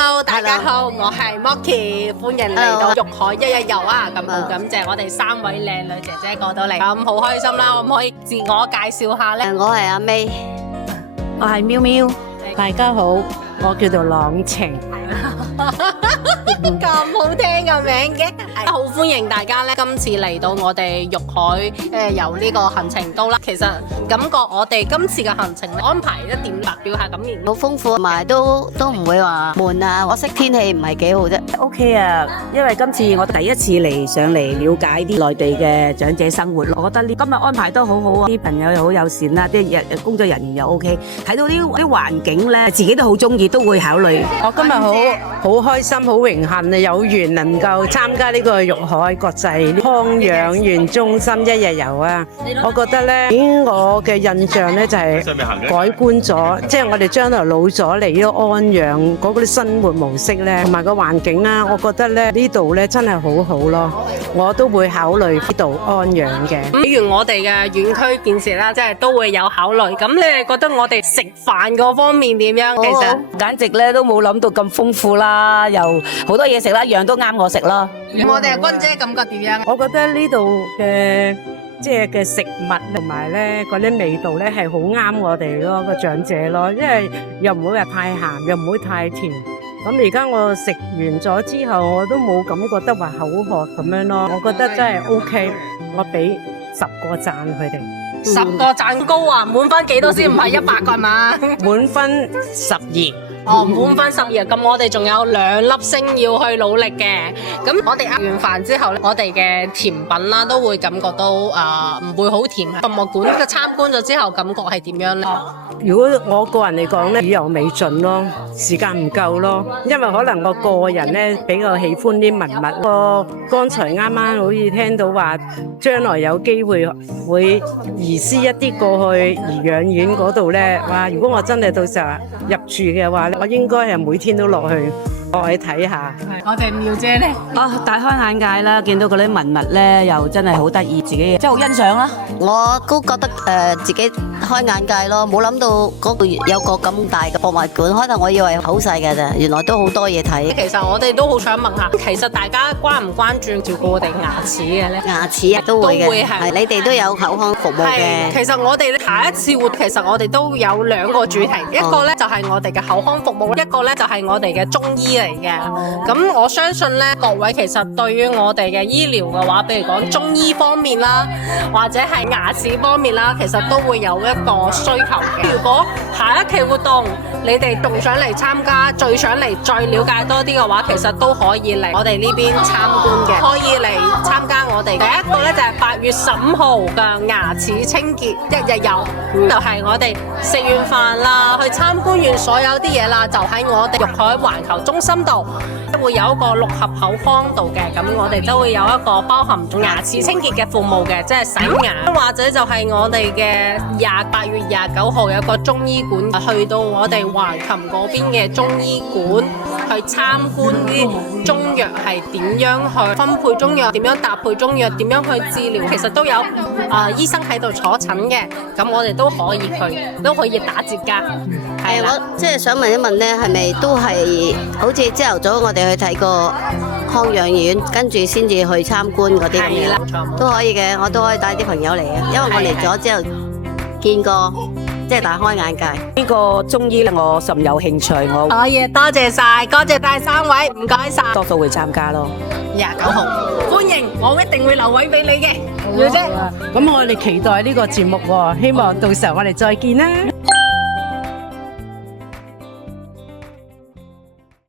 Hello，大家好，我係 Mocky，歡迎嚟到玉海一日遊啊！咁好感謝我哋3位靚女姐姐過到嚟，咁好開心啦！可唔可以自我介紹下呢？我係阿 May，我係喵喵，大家好，我叫做朗晴。咁好聽嘅名嘅，好歡迎大家咧！今次嚟到我哋玉海遊呢個行程都啦，其實感覺我哋今次嘅行程安排一點白表下咁然好豐富，同埋都唔會話悶啊！可惜天氣唔係幾好啫。OK 啊，因為今次我第一次嚟上嚟了解啲內地嘅長者生活，我覺得呢今日安排都好好啊！啲朋友又好友善啦，啲工作人員又 OK， 睇到啲環境咧，自己都好中意，都會考慮。我今日好開心，好榮幸啊，有緣能夠參加呢個玉海國際康養院中心一日遊啊！我覺得咧，我嘅印象咧就係改觀咗，即係我哋將來老咗嚟呢個安養嗰啲生活模式咧，同埋個環境啦，我覺得咧呢度咧真係好好咯，我都會考慮呢度安養嘅。比如我哋嘅園區建設啦，即係都會有考慮。咁你哋覺得我哋食飯嗰方面點樣？其實簡直咧都冇諗到咁豐富啦，又好多嘢食啦，樣都啱我食啦。我哋阿君姐感覺點樣？我覺得呢度嘅即係嘅食物同埋咧嗰啲味道咧係好啱我哋咯個長者咯，因為又唔會話太鹹，又唔會太甜。咁而家我食完咗之後，我都冇感覺得話口渴咁樣咯。我覺得真係 OK， 我俾10個讚佢哋。10個讚高啊！滿分幾多先？唔係100個係嘛？滿分12。哦，滿分12，咁我哋仲有2粒星要去努力嘅。咁我哋食完飯之後咧，我哋嘅甜品啦都會感覺到唔會好甜。博物館嘅參觀咗之後，感覺係點樣咧？如果我個人嚟講咧，意猶未盡咯，時間唔夠咯，因為可能我個人咧比較喜歡啲文物。我剛才啱啱好似聽到話，將來有機會會移師一啲過去頤養院嗰度咧，哇！如果我真係到時候入住嘅話咧，我應該係每天都落去睇下。我哋妙姐咧，大開眼界啦！見到嗰啲文物咧，又真係好得意，自己真係好欣賞啦。我都覺得自己開眼界咯，冇諗到嗰度有個咁大嘅博物館，可能我以為好細嘅咋，原來都好多嘢睇。其實我哋都好想問下，其實大家關唔關注照顧我哋牙齒嘅咧？牙齒都會嘅，係你哋都有口腔服務嘅。其實我哋下一次活，其實我哋都有2個主題，一個咧就係我哋嘅口腔服務，一個咧就係我哋嘅中醫嚟嘅。咁我相信咧，各位其實對於我哋嘅醫療嘅話，譬如講中醫方面啦，或者係牙齒方面啦，其實都會有一個需求嘅。如果下一期活動你哋仲想嚟參加，最想嚟再了解多啲嘅話，其實都可以嚟我哋呢邊參觀嘅，可以嚟參加我哋第一個咧就係8月15號嘅牙齒清潔一日遊，就係我哋食完飯啦，去參觀完所有啲嘢啦，就喺我哋玉海環球中心度會有一個6合口腔度嘅，咁我哋都會有一個包含牙齒清潔嘅服務嘅，即係洗牙，或者就係我哋嘅8月29號有個中醫館，去到我哋橫琴嗰邊嘅中醫館去參觀啲中藥係點樣去分配中藥，點樣搭配中藥，點樣去治療，其實都有醫生喺度坐診嘅，咁我哋都可以去，都可以打折㗎。係啦，我即係想問一問咧，係咪都係好似朝頭早我哋去睇個康養院，跟住先至去參觀嗰啲咁樣，都可以嘅，我都可以帶啲朋友嚟嘅，因為我嚟咗之後見過，即係大開眼界。呢個中醫咧，我甚有興趣，我可以，多謝晒，多謝晒3位，唔該晒。多數會參加咯。29號，歡迎，我一定會留位俾你嘅，妙姐。咁我哋期待呢個節目喎，希望到時候我哋再見啦。